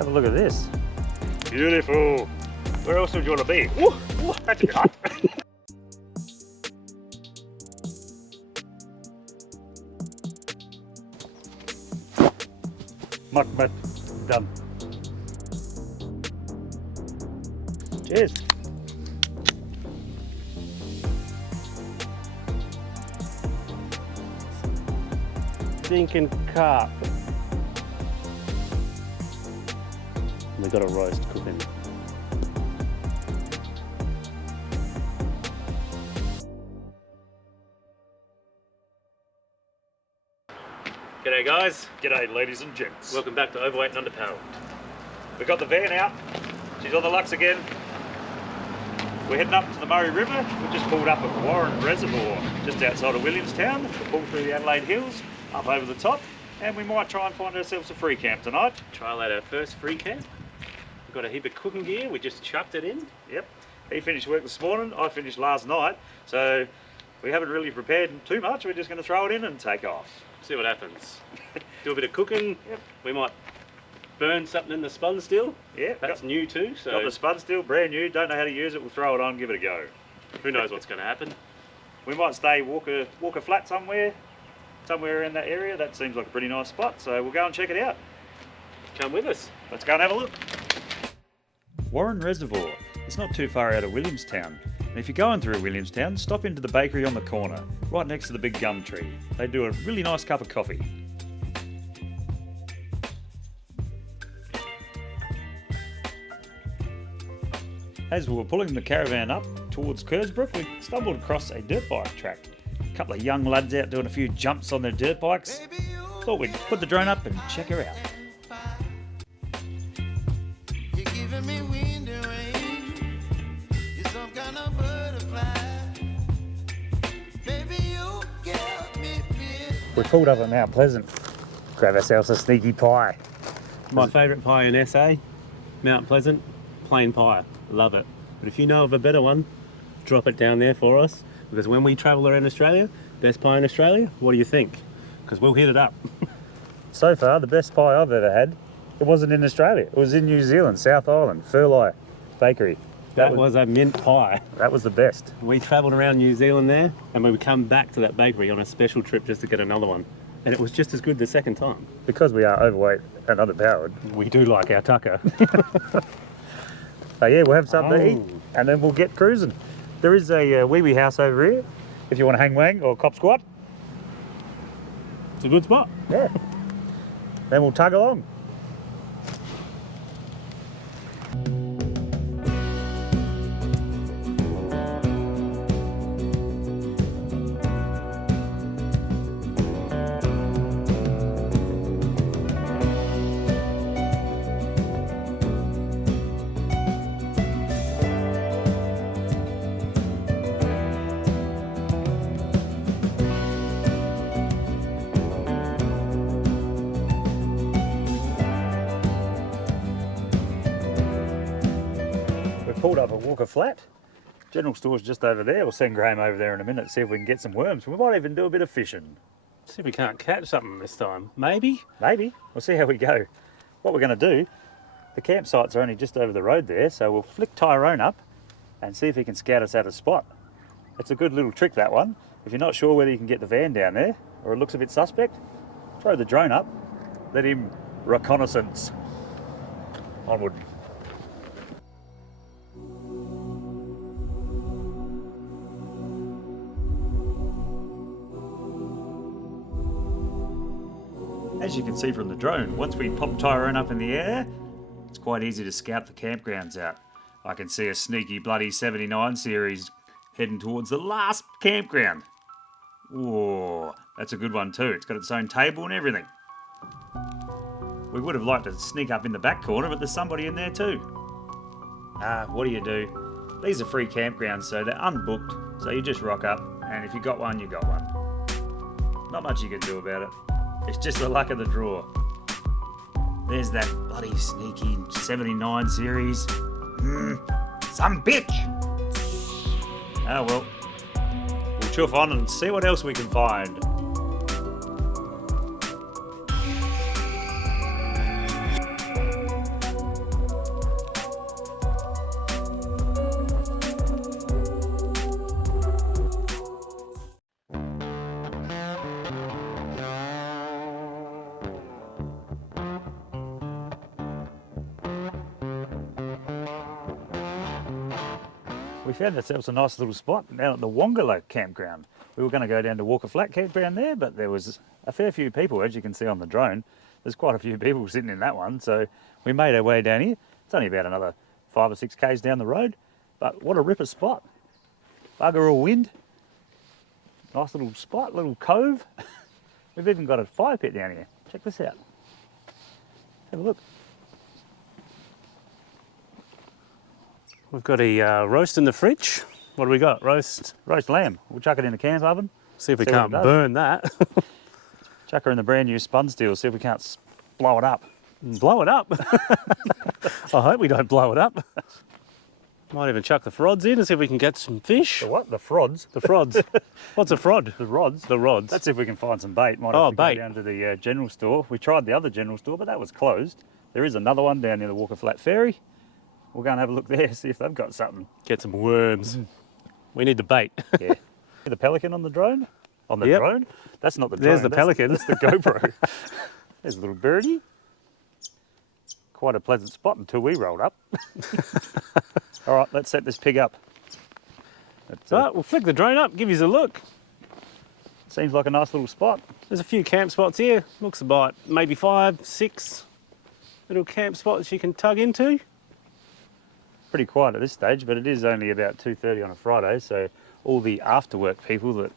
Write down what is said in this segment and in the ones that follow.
Have a look at this. Beautiful. Where else would you want to be? Ooh, ooh, that's a cut. Muck mat done. Cheers. Stinking carp. We got a roast cooking. G'day guys. G'day ladies and gents. Welcome back to Overweight and Underpowered. We've got the van out. She's on the Lux again. We're heading up to the Murray River. We just pulled up at Warren Reservoir, just outside of Williamstown. We'll pull through the Adelaide Hills, up over the top, and we might try and find ourselves a free camp tonight. Trial out our first free camp. We've got a heap of cooking gear. We just chucked it in. Yep. He finished work this morning. I finished last night. So we haven't really prepared too much. We're just going to throw it in and take off. See what happens. Do a bit of cooking. Yep. We might burn something in the spun still. Yeah. That's new too. So Got the spud still, brand new. Don't know how to use it. We'll throw it on, give it a go. who knows what's going to happen. We might stay Walker Flat somewhere in that area. That seems like a pretty nice spot. So we'll go and check it out. Come with us. Let's go and have a look. Warren Reservoir. It's not too far out of Williamstown. And if you're going through Williamstown, stop into the bakery on the corner, right next to the big gum tree. They do a really nice cup of coffee. As we were pulling the caravan up towards Kersbrook, we stumbled across a dirt bike track. A couple of young lads out doing a few jumps on their dirt bikes. Thought we'd put the drone up and check her out. We pulled up at Mount Pleasant, grab ourselves a sneaky pie. My favourite pie in SA, Mount Pleasant, plain pie. Love it. But if you know of a better one, drop it down there for us. Because when we travel around Australia, best pie in Australia, what do you think? Because we'll hit it up. So far, the best pie I've ever had, it wasn't in Australia. It was in New Zealand, South Island, Furlai Bakery. That was a mint pie. That was the best. We travelled around New Zealand there, and we would come back to that bakery on a special trip just to get another one. And it was just as good the second time. Because we are overweight and underpowered. We do like our tucker. So yeah, we'll have something to eat, and then we'll get cruising. There is a wee house over here, if you want to hang wang or cop squat. It's a good spot. Yeah. Then we'll tug along. Pulled up at Walker Flat. General store's just over there. We'll send Graham over there in a minute, see if we can get some worms. We might even do a bit of fishing. See if we can't catch something this time. Maybe? Maybe. We'll see how we go. What we're going to do, the campsites are only just over the road there, so we'll flick Tyrone up and see if he can scout us out a spot. It's a good little trick, that one. If you're not sure whether you can get the van down there, or it looks a bit suspect, throw the drone up, let him reconnaissance. Onward. As you can see from the drone, once we pop Tyrone up in the air, it's quite easy to scout the campgrounds out. I can see a sneaky bloody 79 series heading towards the last campground. Whoa, that's a good one too. It's got its own table and everything. We would have liked to sneak up in the back corner, but there's somebody in there too. What do? These are free campgrounds, so they're unbooked, so you just rock up, and if you got one, you got one. Not much you can do about it. It's just the luck of the draw. There's that bloody sneaky 79 series. Some bitch! Oh well. We'll chuff on and see what else we can find. We found ourselves a nice little spot down at the Wongala Campground. We were going to go down to Walker Flat Campground there, but there was a fair few people, as you can see on the drone. There's quite a few people sitting in that one, so we made our way down here. It's only about another 5 or 6 k's down the road, but what a ripper spot. Bugger all wind. Nice little spot, little cove. We've even got a fire pit down here. Check this out. Have a look. We've got a roast in the fridge. What do we got? Roast lamb. We'll chuck it in the camp oven. See if we can't burn that. Chuck her in the brand new spun steel, see if we can't blow it up. Blow it up? I hope we don't blow it up. Might even chuck the frods in and see if we can get some fish. The what? The frods? The frods. What's a frod? The rods. The rods. Let's see if we can find some bait. Might have to bait. go down to the general store. We tried the other general store, but that was closed. There is another one down near the Walker Flat Ferry. We'll go and have a look there, see if they've got something. Get some worms. We need the bait. Yeah. The pelican on the drone? On the drone? That's not the drone. There's the pelican. That's the GoPro. There's a little birdie. Quite a pleasant spot until we rolled up. All right, let's set this pig up. Right, we'll flick the drone up, give you a look. Seems like a nice little spot. There's a few camp spots here. Looks about maybe 5, 6 little camp spots you can tug into. Pretty quiet at this stage, but it is only about 2:30 on a Friday, so all the after-work people that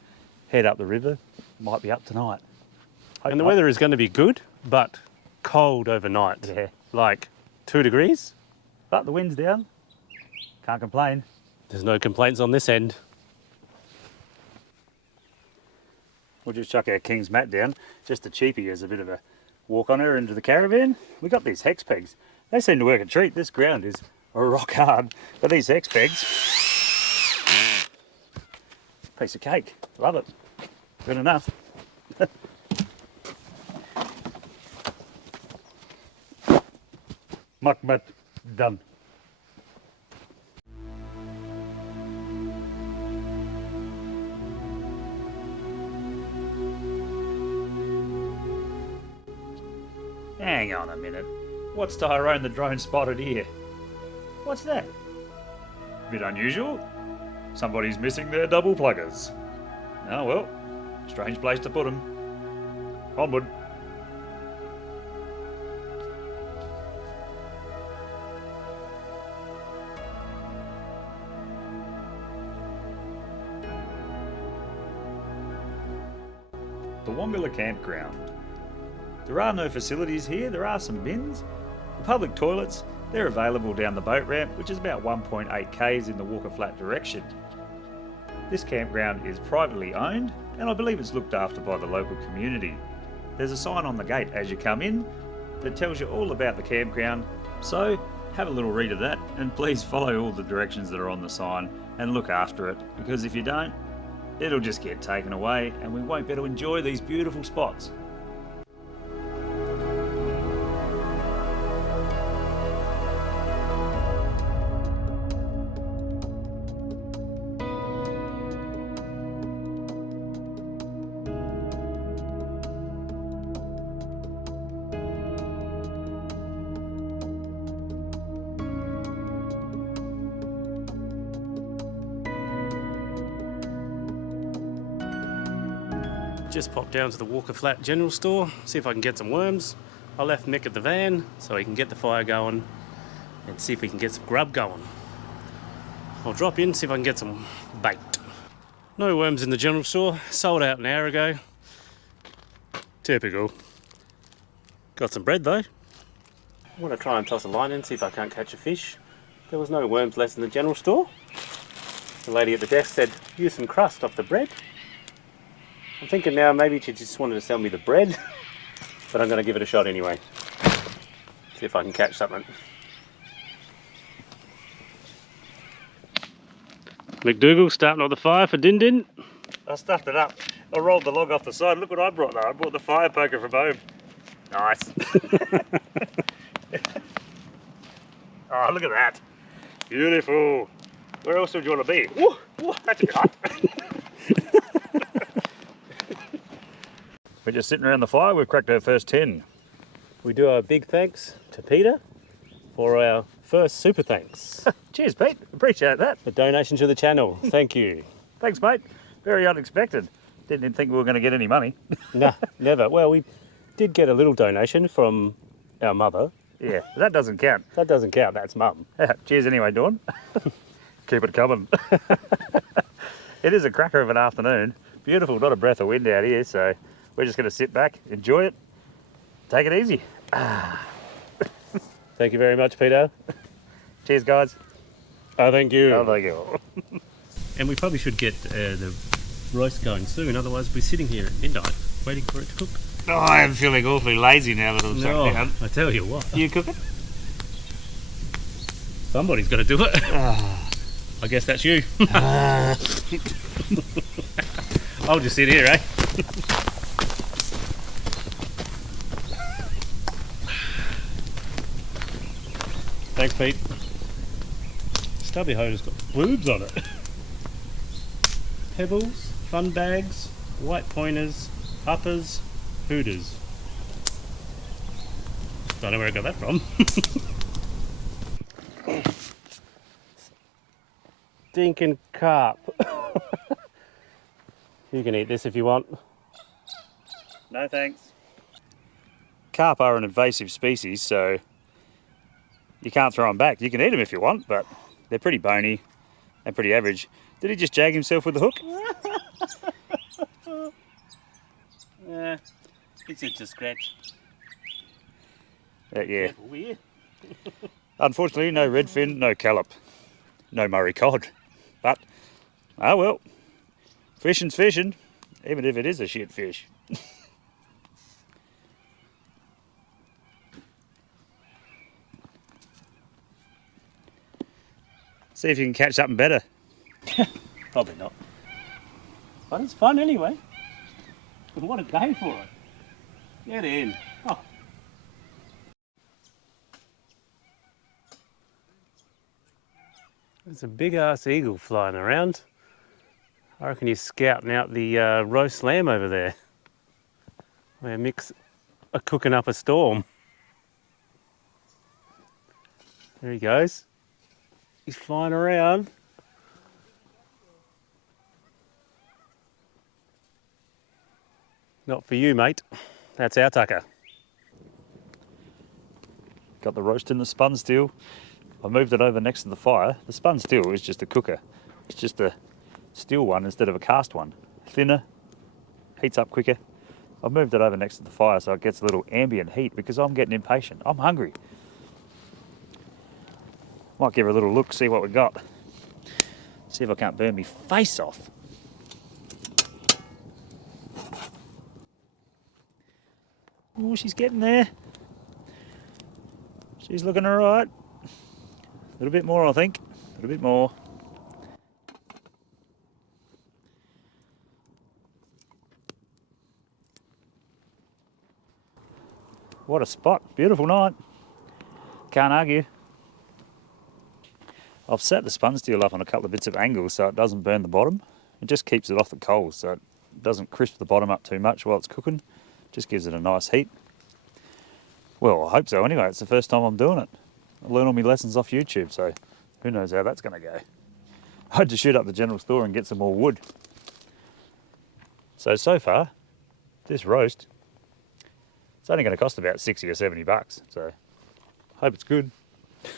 head up the river might be up tonight. And the weather is going to be good, but cold overnight. Yeah. Like 2 degrees. But the wind's down. Can't complain. There's no complaints on this end. We'll just chuck our King's mat down, just a cheapie as a bit of a walk on her into the caravan. We got these hex pegs. They seem to work a treat. This ground is rock hard, but these hex pegs, piece of cake. Love it. Good enough. Muck mat done. Hang on a minute. What's Tyrone the drone spotted here? What's that? Bit unusual. Somebody's missing their double pluggers. Oh well, strange place to put them. Onward. The Wongala Campground. There are no facilities here, there are some bins. The public toilets, they're available down the boat ramp, which is about 1.8 k's in the Walker Flat direction. This campground is privately owned, and I believe it's looked after by the local community. There's a sign on the gate as you come in that tells you all about the campground, so have a little read of that, and please follow all the directions that are on the sign and look after it, because if you don't, it'll just get taken away and we won't be able to enjoy these beautiful spots. Just popped down to the Walker Flat general store, see if I can get some worms. I left Mick at the van so he can get the fire going and see if we can get some grub going. I'll drop in, see if I can get some bait. No worms in the general store, sold out an hour ago. Typical. Got some bread though. I want to try and toss a line in, see if I can't catch a fish. There was no worms left in the general store. The lady at the desk said, use some crust off the bread. I'm thinking now maybe she just wanted to sell me the bread, but I'm going to give it a shot anyway. See if I can catch something. McDougal starting off the fire for Din Din. I stuffed it up. I rolled the log off the side. Look what I brought though. I brought the fire poker from home. Nice. Oh, look at that. Beautiful. Where else would you want to be? Woo, woo, that's a bit hot. We're just sitting around the fire. We've cracked our first 10. We do our big thanks to Peter for our first super thanks. Cheers, Pete. Appreciate that. A donation to the channel. Thank you. Thanks, mate. Very unexpected. Didn't think we were going to get any money. No, never. Well, we did get a little donation from our mother. Yeah, that doesn't count. That doesn't count, that's mum. Cheers anyway, Dawn. Keep it coming. It is a cracker of an afternoon. Beautiful, not a breath of wind out here, so we're just going to sit back, enjoy it, take it easy. Thank you very much, Peter. Cheers, guys. Oh, thank you. Oh, thank you. And we probably should get the roast going soon, otherwise we're sitting here at midnight waiting for it to cook. Oh, I am feeling awfully lazy now that I'm No, sat down. I tell you what. You cooking? Somebody's got to do it. I guess that's you. I'll just sit here, eh? Thanks, Pete. Stubby hose has got boobs on it. Pebbles, fun bags, white pointers, uppers, hooters. Don't know where I got that from. Stinking carp. You can eat this if you want. No, thanks. Carp are an invasive species, so you can't throw them back. You can eat them if you want, but they're pretty bony and pretty average. Did he just jag himself with the hook? Yeah, it's just a scratch. Yeah. Weird. Unfortunately, no redfin, no callop, no Murray cod. But, oh well, fishing's fishing, even if it is a shit fish. See if you can catch something better. Probably not. But it's fun anyway. What a day for it. Get in. Oh. There's a big ass eagle flying around. I reckon he's scouting out the roast lamb over there. Where Mick's cooking up a storm. There he goes. He's flying around. Not for you, mate. That's our tucker. Got the roast in the spun steel. I moved it over next to the fire. The spun steel is just a cooker. It's just a steel one instead of a cast one. Thinner, heats up quicker. I've moved it over next to the fire so it gets a little ambient heat because I'm getting impatient. I'm hungry. Might give her a little look, see what we got. See if I can't burn me face off. Oh, she's getting there. She's looking all right. A little bit more, I think. A little bit more. What a spot. Beautiful night. Can't argue. I've set the spun steel up on a couple of bits of angle so it doesn't burn the bottom. It just keeps it off the coals so it doesn't crisp the bottom up too much while it's cooking. Just gives it a nice heat. Well, I hope so anyway. It's the first time I'm doing it. I learned all my lessons off YouTube, so who knows how that's going to go. I had to shoot up the general store and get some more wood. So far, this roast, it's only going to cost about 60 or 70 bucks, so I hope it's good.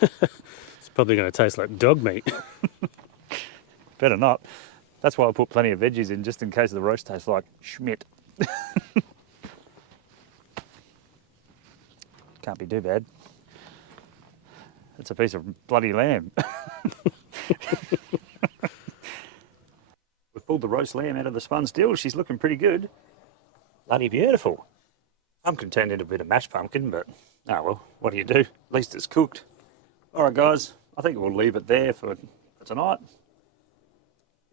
It's probably going to taste like dog meat. Better not. That's why I put plenty of veggies in, just in case the roast tastes like schmidt. Can't be too bad. It's a piece of bloody lamb. We've pulled the roast lamb out of the spun steel. She's looking pretty good. Bloody beautiful. Pumpkin turned into a bit of mashed pumpkin, but oh well, what do you do? At least it's cooked. All right, guys, I think we'll leave it there for tonight.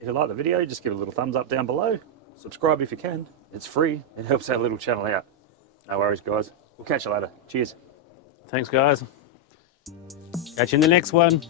If you like the video, just give it a little thumbs up down below. Subscribe if you can. It's free. It helps our little channel out. No worries, guys. We'll catch you later. Cheers. Thanks, guys. Catch you in the next one.